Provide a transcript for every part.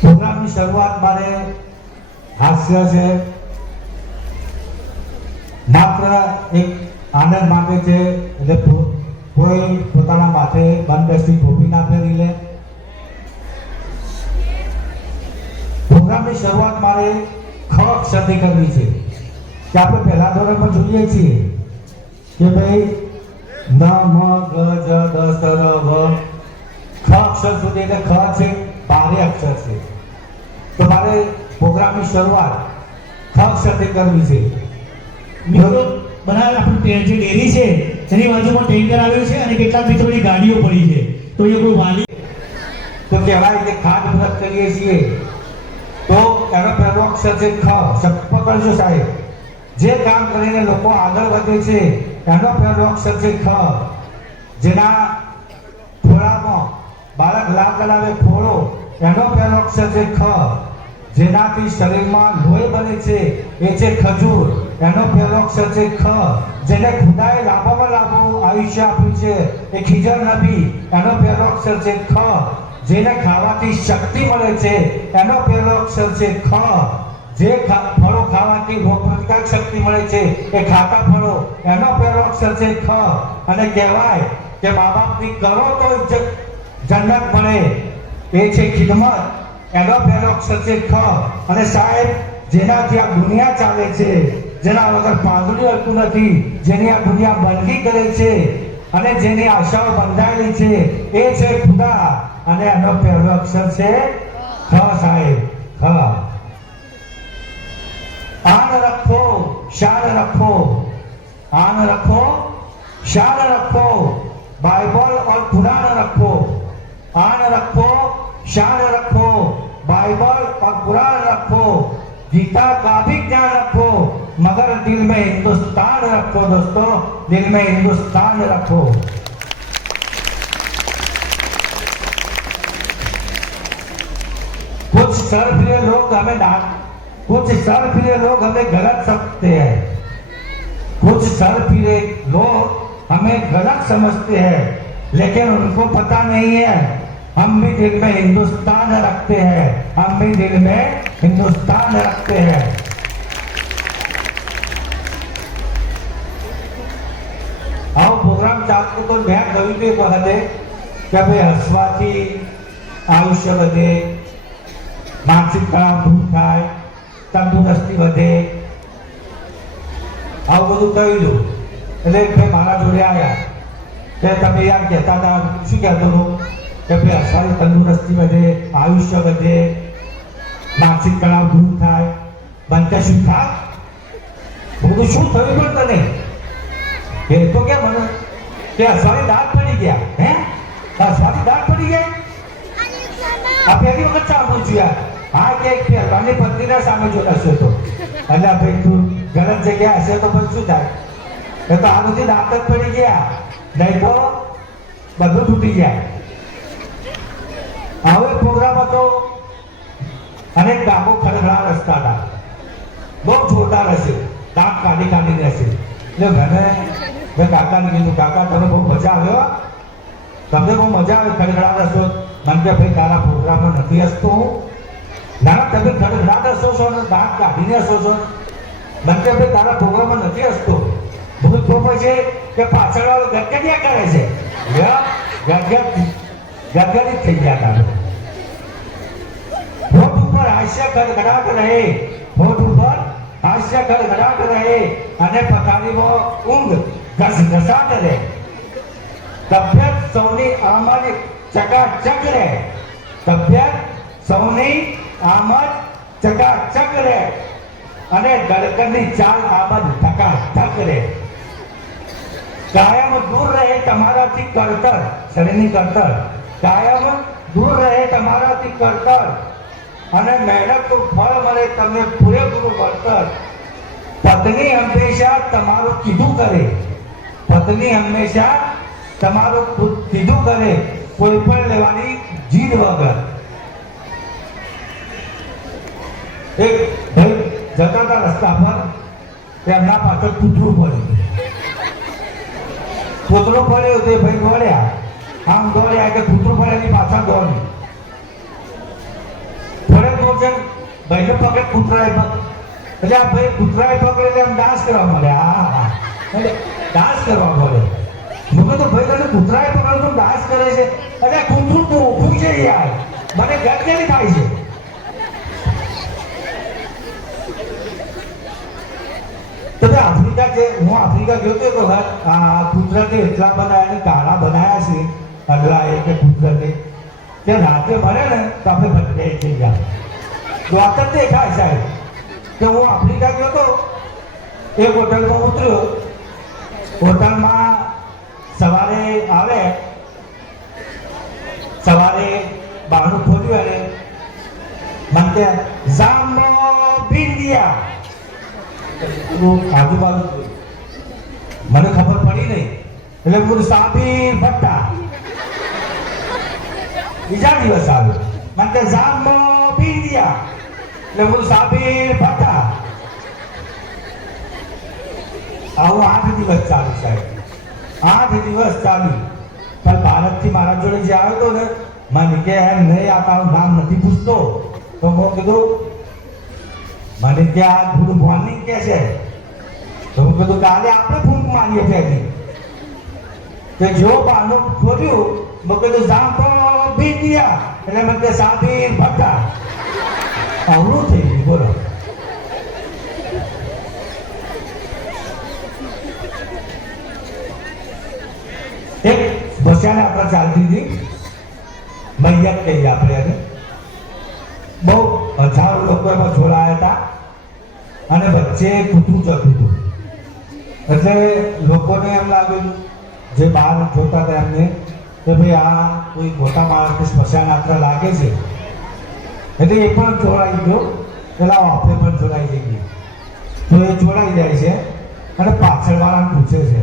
પ્રોગ્રામની શરૂઆત મારે હાસ્ય છે, માત્ર એક આનંદ માટે છે, એટલે કોઈ પોતાના માથે બંધબેસતી ટોપી ના પહેરી લે. પ્રોગ્રામની શરૂઆત મારે ખ અક્ષરથી કરવી છે કે આપણે પહેલા ધોરણમાં જોઈએ છીએ કે ભાઈ ન મ ગ જ દ સ ર વ ખ અક્ષર સુધી, એટલે ખ છે 12 અક્ષર છે. તો મારે પ્રોગ્રામની શરૂઆત ખ અક્ષરથી કરવી છે. મિત્રો બનાવે આપણી જે ડેરી છે એની બાજુમાં ટેન્કર આવ્યું છે અને કેટલાક મિત્રોની ગાડીઓ પડી છે. તો એ કોઈ વાલી તો કહેવાય કે ખાદ વ્રત કરીએ છીએ તો એનો પહેલો અક્ષર છે ખ. શપથ કરજો સાહેબ, જે કામ કરીને લોકો આગળ વધે છે એનો પહેલો અક્ષર છે ખ. જેના ખોળામાં બાળક લાભ કરાવે ખોળો, એનો પહેલો અક્ષર છે ખ. જેનાથી શરીરમાં લોહી બને છે એ છે ખજૂર, એનો પહેલો અક્ષર છે ખ. જેને ખુદાએ લાંબામાં લાંબુ આયુષ્ય આપ્યું છે એ ખીજર નબી, એનો પહેલો અક્ષર છે ખ. જેને ખાવાથી શક્તિ મળે છે એનો પહેલો અક્ષર છે ખ. જે ફળો ખાવાથી રોગપ્રતિકારક શક્તિ મળે છે એ ખાતા ફળો, એનો પહેલો અક્ષર છે ખ. અને કહેવાય કે મા બાપની કરો તો જન્નત મળે એ છે ખિદમત, એનો પહેલો અક્ષર છે ખ. અને સાહેબ, જેનાથી આ દુનિયા ચાલે છે, જેના વગર પાંદડું હલતું નથી, જેની આ દુનિયા બંદગી કરે છે અને જેની આશાઓ બંધાયેલી છે એ છે ખુદા, અને એનો પહેલો અક્ષર છે ખ. સાહેબ, ખ. આન રખો શાન રખો, आन रखो शान रखो, बाइबल और कुरान रखो. आन रखो शान रखो, बाइबल और कुरान रखो. गीता का भी ज्ञान रखो, मगर दिल में हिंदुस्तान रखो. दोस्तों, दिल में हिंदुस्तान रखो. कुछ सर्वप्रिय लोग हमें गलत समझते हैं, कुछ सर्वप्रिय लोग हमें गलत समझते हैं, लेकिन उनको पता नहीं है हम भी दिल में हिंदुस्तान रखते हैं, हम भी दिल में हिंदुस्तान रखते हैं. आओ प्रोग्राम चालू तो मैं कहूं के वखते કે ભાઈ હસવાથી આયુષ્ય વધે, માનસિક તણાવ દૂર થાય, તંદુરસ્તી વધે, આવું બધું કહ્યું. એટલે ભાઈ મારા જોડે આવ્યા કે તમે યાર કહેતા હતા, શું કહેતો હતો કે ભાઈ હસવાથી તંદુરસ્તી વધે, આયુષ્ય વધે, માનસિક તણાવ દૂર થાય, બનતે શું થાય. બધું શું થયું પણ તને એ તો કે મને કે હસવાની દાંત પડી ગયા. હે, હસવાની દાંત પડી ગયા? આ પહેલી વખત સાંભળું છું યાર. હા, કે પહેલવાનની પત્નીના સામે જોડાશો તો એટલે ભાઈ તું ગલત જગ્યા હશે તો પછી શું થાય? એ તો આ બધી દાંત જ પડી ગયા, નહીં તો બધું તૂટી જાય. આવો એક પ્રોગ્રામ હતો અને ડાબો ખડખડા રસ્તા હતા, બહુ જોરદાર હશે, દાંત કાઢી કાઢીને હશે. એટલે મેં કાકાને કીધું, કાકા તને બહુ મજા આવ્યો, તમને બહુ મજા આવે ખડખડા રસ્તો. મને કે ભાઈ તારા પ્રોગ્રામમાં નથી હસતો હું. ના, તમે ખડખડા હસો છો ને દાંત કાઢીને હસો છો. મને કે ભાઈ તારા પ્રોગ્રામમાં નથી હસતો. બધું તો પછી કે પાછળ વાળો ગદગદિયા કરે છે, ગદગદિત થઈ ગયા તારે. હોઠ ઉપર હાસ્ય ખડખડાટ રહે, હોઠ ઉપર હાસ્ય ખડખડાટ રહે અને પથારીમાં ઊંઘ ઘસઘસાટ રહે. તબિયત સૌની આમદ ચકાચક રહે, તબિયત સૌની આમદ ચકાચક રહે અને ધડકનની ચાલ આમદ ધકાધક રહે. કાયમ દૂર રહે તમારાથી કળતર, શરીરની કળતર કાયમ દૂર રહે તમારાથી કળતર અને મહેનતનું ફળ મળે તમને પૂરેપૂરું વળતર. પત્ની હંમેશા તમારું કીધું કરે, પત્ની હંમેશા તમારું કીધું કરે, કોઈ પણ લેવાની જીદ વગર. એક ભાઈ જતા હતા રસ્તા પર, તેમના પાછળ કૂતરું પડ્યું. કૂતરું પડ્યું તે ભાઈ દોડ્યા, આમ દોડ્યા કે કૂતરું પડે એની પાછળ દોડ્યું. છે ભાઈને પકડે કૂતરાએ એટલે આ ભાઈ કૂતરાએ પકડે એમ ડાન્સ કરવા મળે. હા એટલે ડાન્સ કરવા મળે. મેં કીધું ભાઈ તને કૂતરાએ પકડે તો ડાન્સ કરે છે. એટલે કૂતરું તો ઓખું છે યાર, મને ગટકેલી થાય છે. તો આફ્રિકા છે, હું આફ્રિકા ગયો તો એક વખત. આ કુદરતે એટલા બધા એને કાળા બનાવ્યા છે અગલા એ કે કુદરતે તે રાતે મળે ને તો આપણે ભટકાઈ થઈ ગયા. ડોક્ટર દેખાય સાહેબ કે હું આફ્રિકા ગયો તો એક હોટલમાં ઉતર્યો. હોટલમાં સવારે આવે, સવારે બહારનું ખોલ્યું અને મને કે જામો બિંદિયા આજુબાજુ મને ખબર પડી નહીં એટલે હું સાબીર ભટ્ટા. બીજા દિવસ આવ્યો મને કે જામો બિંદિયા એટલે હું સાબીર ભટ્ટા. આવું 8 દિવસ ચાલુ સાહેબ, 8 દિવસ ચાલુ. પણ ભારતથી મારા જોડે જે આવ્યો હતો ને મને કે એમ નહીં આ તારું નામ નથી પૂછતો. તો મેં કીધું મને કે આ ગુડ મોર્નિંગ કે છે. તો હું કીધું કાલે આપણે ફૂંક મારીએ છીએ કે જો બાનું ખોલ્યું મેં કીધું જામો બિંદિયા એટલે મને કે સાબીર ભટ્ટા. આવડું થઈ ગયું બોલો. એક બસાને આપણે ચાલતી હતી મૈયત કહીએ આપણે એને. બહુ હજારો લોકો એમાં જોડાયા હતા અને વચ્ચે કૂતરું જતું હતું. એટલે લોકોને એમ લાગ્યું જે બહાર જોતા હતા એમને કે ભાઈ આ કોઈ મોટા માણસને સ્મશાન યાત્રા લાગે છે. એટલે એ પણ જોડાઈ ગયો, પેલા આપણે પણ જોડાઈ જઈએ. તો એ જોડાઈ જાય છે અને પાછળવાળાને પૂછે છે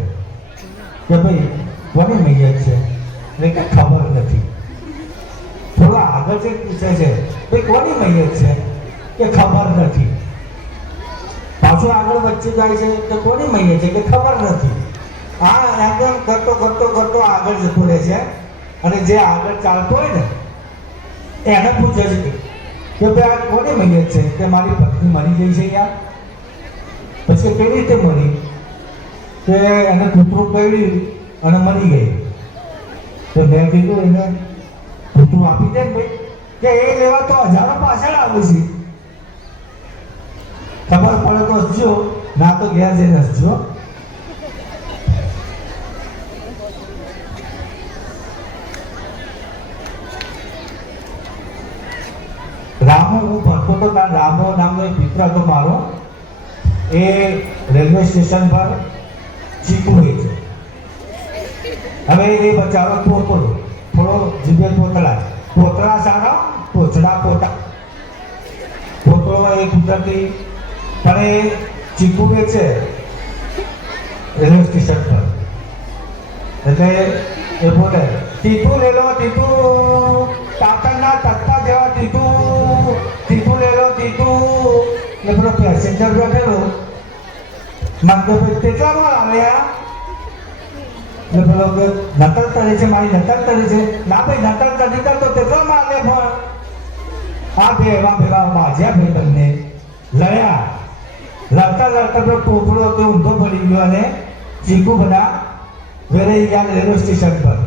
કે ભાઈ કોની મૈયત છે એટલે કે ખબર નથી. થોડા આગળ જે પૂછે છે ભાઈ કોની મૈયત છે કે ખબર નથી. પાછું આગળ વચ્ચે જાય છે કે કોની મૈયત છે કે ખબર નથી. આ એકદમ કરતો કરતો કરતો આગળ જતો રહે છે અને જે આગળ ચાલતો હોય ને એને પૂછે છે કે ભાઈ આ કોની મૈયત છે કે મારી પત્ની મરી ગઈ છે યાર. પછી કેવી રીતે મરી કે એને કૂતરું કર્યું અને મરી ગઈ. તો મેં કીધું એને કૂતરું આપી દે ને ભાઈ કે એ લેવા તો હજારો પાછળ આવે છે. ખબર પડે તો હસજો, ના તો ઘેર જઈને હસજો. રામો હું ભણતો હતો ત્યાં રામો નામનો એક મિત્ર હતો મારો. એ રેલવે સ્ટેશન પર ચીકુ હોય છે. હવે એ બચારો તોતો થોડો જીભે તોતળા સારા તોછડા પોતા તોતળો એ કુદરતી પણ એ ચીકુ વેચે રેલવે સ્ટેશન પર. એટલે એ બોલે તીતું લે લો તીતું, તાતણના તત્તા જેવા તીતું, તીતું લે લો તીતું. એટલે પેલો પેસેન્જર બેઠેલો માંગતો ભાઈ કેટલામાં આવ્યા એટલે પેલો કે નકલ કરે છે, મારી નકલ કરે છે. ના ભાઈ નકલ કરી તો કેટલામાં આવે પણ આ બે એવા ભેગા બાજ્યા ભાઈ બંને લડ્યા. લડતા લડતા પેલો ટોપડો તે ઊંધો પડી ગયો અને ચીકુ બધા વેરાઈ ગયા રેલવે સ્ટેશન પર.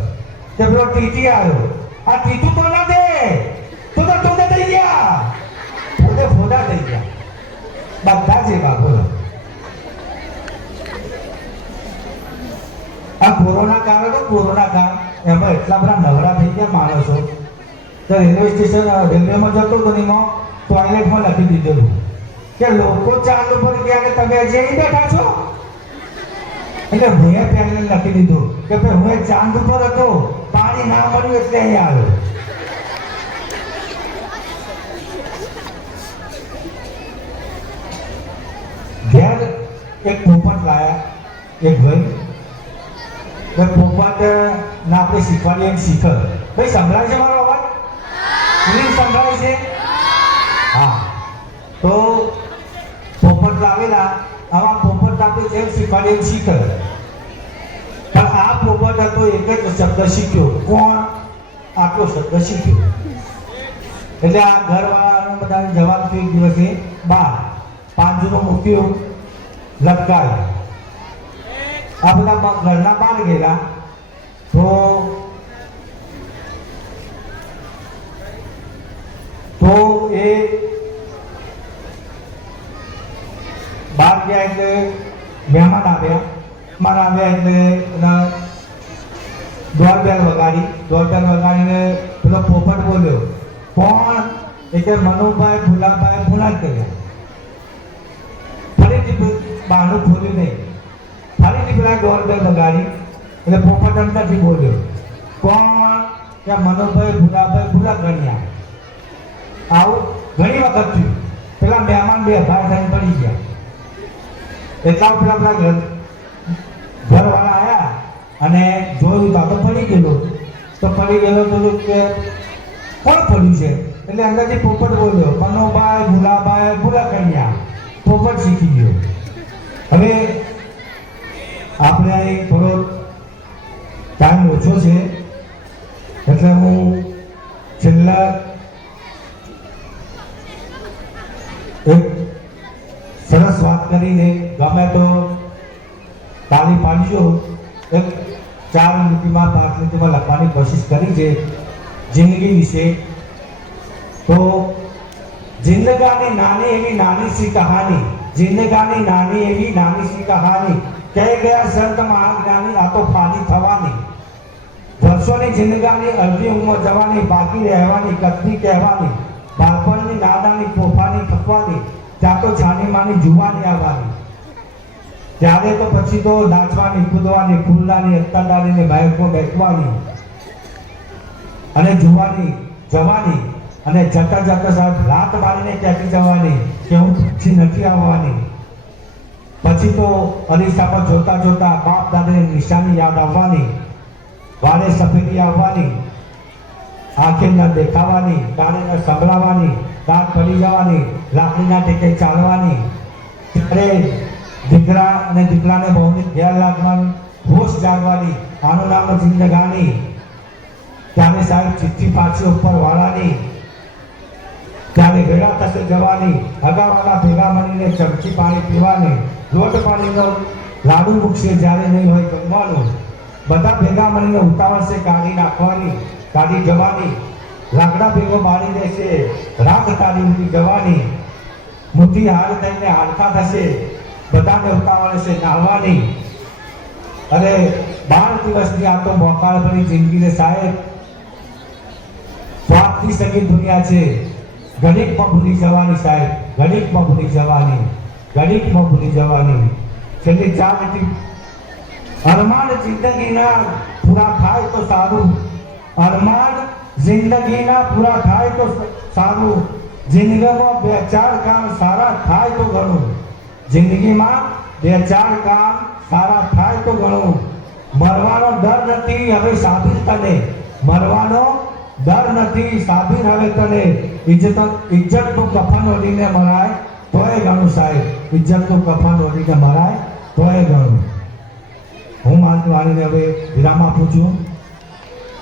તે પેલો ટીટી આવ્યો, આ ટીટું તો ના દે તો ટોદા થઈ ગયા, પોતે ફોડા થઈ ગયા બધા જ એવા. બોલો આ કોરોના કાળ હતો, કોરોના કાળ એમાં એટલા બધા નવરા થઈ ગયા માણસો. તો રેલવે સ્ટેશન રેલવેમાં જતો હતો ને એમાં ટોયલેટમાં લખી દીધેલું કે લોકો ચાલુ પર ગયા કે તમે હજી અહીં બેઠા છો. એટલે મેં પહેલા લખી દીધું કે ભાઈ હું ચાંદ ઉપર હતો, પાણી ના મળ્યું એટલે અહીં આવ્યો. ઘેર એક પોપટ લાયા એક ભાઈ. પોપટ ના આપણે શીખવાડીએ એમ શીખે. ભાઈ સંભળાય છે મારો અવાજ? સંભળાય છે? હા. તો પોપટ લાવેલા, આવા પોપટ આપણે જેમ શીખવાડીએ એમ શીખે. પણ આ પોપટ હતો એક જ શબ્દ શીખ્યો. કોણ? આટલો શબ્દ શીખ્યો. એટલે આ ઘરવાળાનો બધાને જવાનું હતું એક દિવસે બહાર પાંજરું મૂક્યું લટકાયું આ બધા ઘરના બહાર ગયેલા તો એ બહાર ગયા એટલે મહેમાન આવ્યા એટલે એના દોરબેલ વગાડીને પેલો પોપટ બોલ્યો કોણ એટલે મનુભાઈ ભૂલા કર્યા ફરીથી બહારનું ખોલ્યું નહીં ફરીથી પેલા દોરબેલ વગાડી એટલે પોપટ અંદરથી બોલ્યો કોણ કે મનુભાઈ ભૂલા કર્યા આવું ઘણી વખત થયું પેલા મહેમાન બે ભાઈ થઈને પડી ગયા એટલા પેલા ઘરવાળા આવ્યા અને જોયું તો પડી ગયેલો તો કે કોણ પડ્યું છે એટલે અંદરથી પોપટ બોલ્યો મનોભાઈ ભૂલા કન્યા પોપટ શીખી ગયો હવે આપણે અહીં થોડો ટાઈમ ઓછો છે એટલે હું છેલ્લા એક સરસ વાત કરીને ગમે તો તાળી પાડજો એક 4 લીટીમાં 5 લીટીમાં લખવાની કોશિશ કરી છે જિંદગી વિશે તો જિંદગાની નાની એવી નાની સી કહાની જિંદગાની નાની એવી નાની સી કહાની કહી ગયા સંત મહાજ્ઞાની આ તો ફાની થવાની વર્ષોની જિંદગાની અડધી ઉંમર જવાની બાકી રહેવાની કથની કહેવાની બાળપણની નાદાની તોફાની થકવાની ત્યાં તો છાની માની જુવાની આવવાની ત્યારે તો પછી તો નાચવાની કૂદવાની ફૂલવાની અત્તાદારીને બાઇકમાં બેસવાની અને જુવાની જવાની અને જતા જતા સાહેબ રાત મારીને ત્યાંથી જવાની કે હું પછી નથી આવવાની પછી તો અરીસામાં જોતા જોતા બાપ દાદાની નિશાની યાદ આવવાની વારે સફેદી આવવાની આંખે ન દેખાવાની કાને ન સંભળાવાની દાંત પડી જવાની લાકડીના ટેકે ચાલવાની ત્યારે દીકરા અને દીકરાને બહુની ઘેર લાગવાની હોશ જાગવાની આનું નામ જિંદગાની ત્યારે સાહેબ ચિઠ્ઠી પાછી ઉપર વાળવાની ત્યારે ભેગા થશે જવાની હગાવાલા ભેગા મળીને ચમચી પાણી પીવાની લોટ પાણીનો લાડુ મૂકશે જ્યારે નહીં હોય જમવાનું બધા ભેગા મળીને ઉતાવળશે કાઢી નાખવાની કાઢી જવાની લાકડા ભેગો બાળી દેશે રાખ તારી ઉઠી જવાની મુઠ્ઠી હાર થઈને હાડકા થશે બધાને ઉતાવળ છે નાહવાની અને 12 દિવસની આ તો મોકાળ ભરી જિંદગીને સાહેબ સ્વાર્થની સગી દુનિયા છે ઘડીકમાં ભૂલી જવાની સાહેબ ઘડીકમાં ભૂલી જવાની છેલ્લી 4 લીટી અરમાન જિંદગીના પૂરા થાય તો સારું અરમાન જિંદગીના પૂરા થાય તો સારું જિંદગીમાં 2-4 કામ સારા થાય તો ઘણું જિંદગીમાં 2-4 કામ સારા થાય તો ઘણું મરવાનો ડર નથી હવે સાબિર તને મરવાનો ડર નથી સાબિર હવે તને ઇજ્જતનું કફન ઓઢીને મરાય તોય ઘણું સાહેબ ઇજ્જતનું કફન ઓઢીને મરાય તોય ઘણું હું માનતું આવીને હવે વિરામ આપું છું